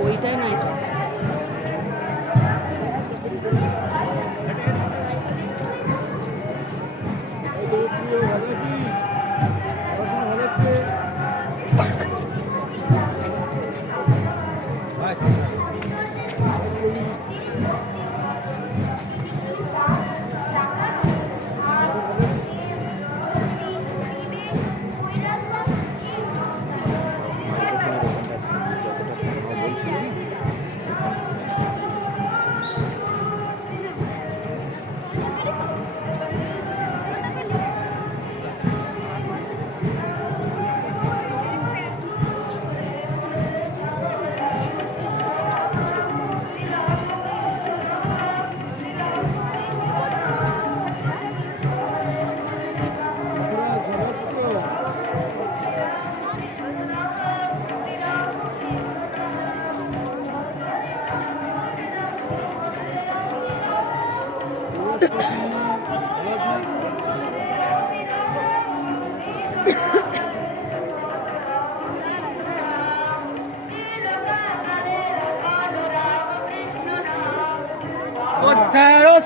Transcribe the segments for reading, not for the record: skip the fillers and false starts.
ওইটাই না এটা।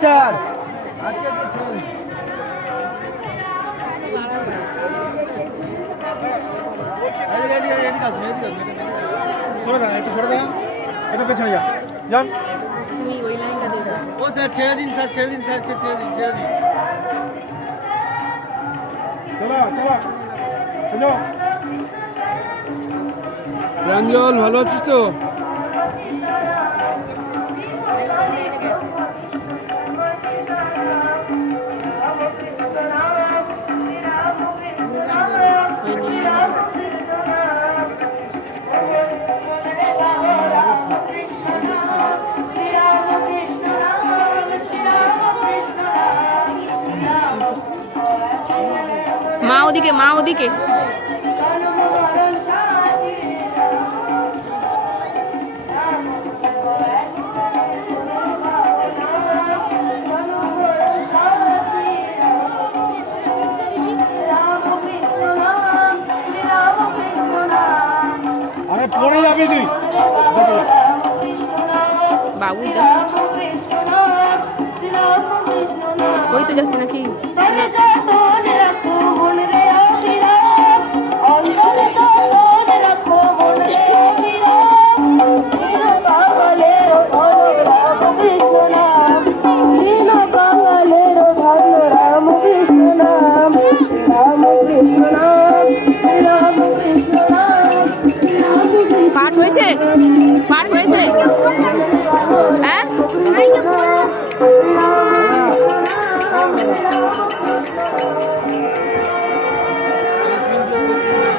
স্যার সরে দাঁড়ান, একটু সরে দাঁড়ান, এটা পেছনে যান। তুমি ওই লাইনটা দেখো। ও স্যার ছেড়ে দিন, স্যার ছেড়ে দিন, স্যার ছেড়ে দিন, ছেড়ে দিন। চলো চলো প্রাঞ্জল, ভালো আছিস তো? মা ওদিকে, মা ওদিকে। আরে পড়ে যাবে তুই। বাবু ওই তো যাচ্ছে নাকি?